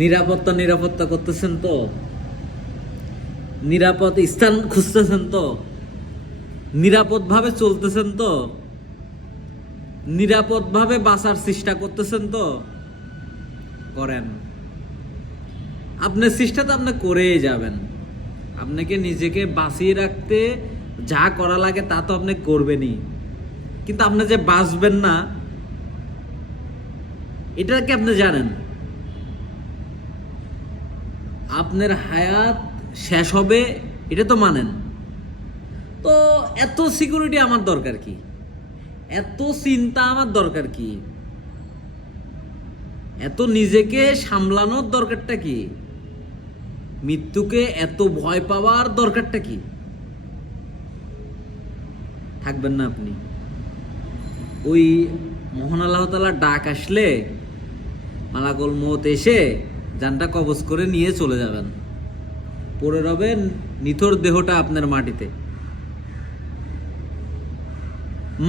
নিরাপত্তা নিরাপত্তা করতেছেন তো? নিরাপদ স্থান খুঁজতেছেন তো? নিরাপদভাবে চলতেছেন তো? নিরাপদভাবে বাঁচার চেষ্টা করতেছেন তো? করেন। আপনার চেষ্টা তো আপনি করেই যাবেন। আপনাকে নিজেকে বাঁচিয়ে রাখতে যা করা লাগে তা তো আপনি করবেনই, কিন্তু আপনি যে বাঁচবেন না এটা কি আপনি জানেন? আপনার হায়াত শেষ হবে এটা তো মানেন। তো এত সিকিউরিটি আমার দরকার কি? এত চিন্তা আমার দরকার কি? এত নিজেকে সামলানোর দরকারটা কি? মৃত্যুকে এত ভয় পাওয়ার দরকারটা কি? থাকবেন না আপনি। ওই মহান আল্লাহ তাআলার ডাক আসলে মালাকুল মউত এসে জানটা কবজ করে নিয়ে চলে যাবেন। পড়ে রবেন নিথর দেহটা আপনার মাটিতে।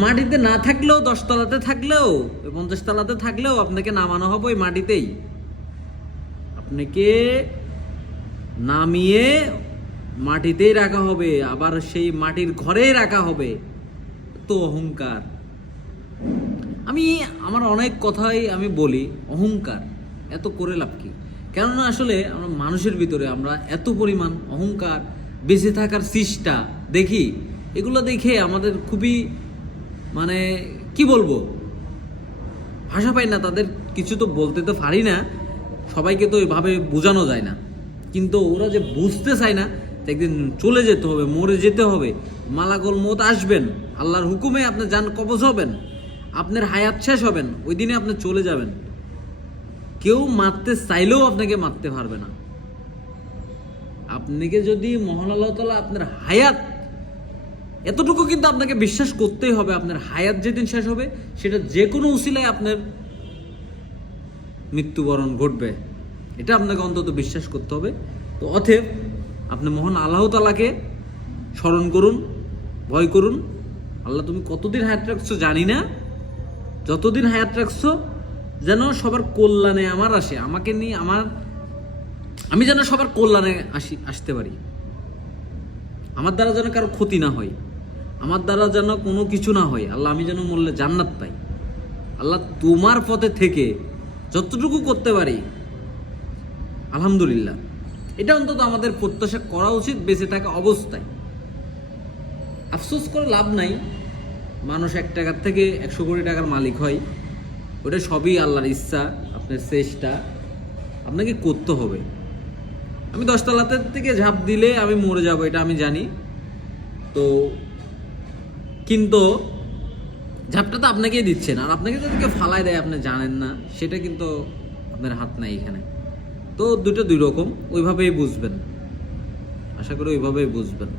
মাটিতে না থাকলেও 10 তলাতে থাকলেও 50 তলাতে থাকলেও আপনাকে নামানো হবে ওই মাটিতেই। আপনাকে নামিয়ে মাটিতেই রাখা হবে, আবার সেই মাটির ঘরেই রাখা হবে। তো অহংকার। আমি আমার অনেক কথাই আমি বলি অহংকার এত করে লাভ কি? কেননা আসলে আমরা মানুষের ভিতরে আমরা এত পরিমাণ অহংকার, বেঁচে থাকার চেষ্টা দেখি, এগুলো দেখে আমাদের খুবই মানে কি বলবো, ভাষা পাই না। তাদের কিছু তো বলতে তো পারি না, সবাইকে তো এভাবে বোঝানো যায় না। কিন্তু ওরা যে বুঝতে চায় না, একদিন চলে যেতে হবে, মরে যেতে হবে, মালাকুল মউত আসবেন, আল্লাহর হুকুমে আপনি জান কবজ হবেন, আপনার হায়াত শেষ হবেন, ওই দিনে আপনি চলে যাবেন। কেউ মারতে চাইলেও আপনাকে মারতে পারবে না। আপনাকে যদি মহান আল্লাহ তাআলা আপনার হায়াত, এতটুকু কিন্তু আপনাকে বিশ্বাস করতেই হবে, আপনার হায়াত যেদিন শেষ হবে সেটা যে কোনো উসিলায় আপনার মৃত্যুবরণ ঘটবে, এটা আপনাকে অন্তত বিশ্বাস করতে হবে। তো অতএব আপনি মহান আল্লাহ তাআলাকে স্মরণ করুন, ভয় করুন। আল্লাহ তুমি কতদিন হায়াত রাখছো জানি না, যতদিন হায়াত রাখছো যেন সবার কল্যাণে আমার আসে, আমাকে নিয়ে আমি যেন সবার কল্যাণে আসতে পারি, আমার দ্বারা যেন কারো ক্ষতি না হয়, আমার দ্বারা যেন কোনো কিছু না হয়। আল্লাহ আমি যেন মরলে জান্নাত পাই। আল্লাহ তোমার পথে থেকে যতটুকু করতে পারি আলহামদুলিল্লাহ, এটা অন্তত আমাদের প্রত্যাশা করা উচিত বেঁচে থাকা অবস্থায়। আফসোস করে লাভ নাই, মানুষ 1 টাকার থেকে 100 কোটি টাকার মালিক হয়, ওটা সবই আল্লাহর ইচ্ছা। আপনার চেষ্টা আপনাকে করতে হবে। আমি 10 তলাতে থেকে ঝাঁপ দিলে আমি মরে যাব এটা আমি জানি, তো কিন্তু ঝাঁপটা তো আপনাকেই দিচ্ছেন, আর আপনাকে যদি কেউ ফালায় দেয় আপনি জানেন না, সেটা কিন্তু আপনার হাত নাই এখানে। তো দুটো দুই রকম, ওইভাবেই বুঝবেন, আশা করি ওইভাবেই বুঝবেন।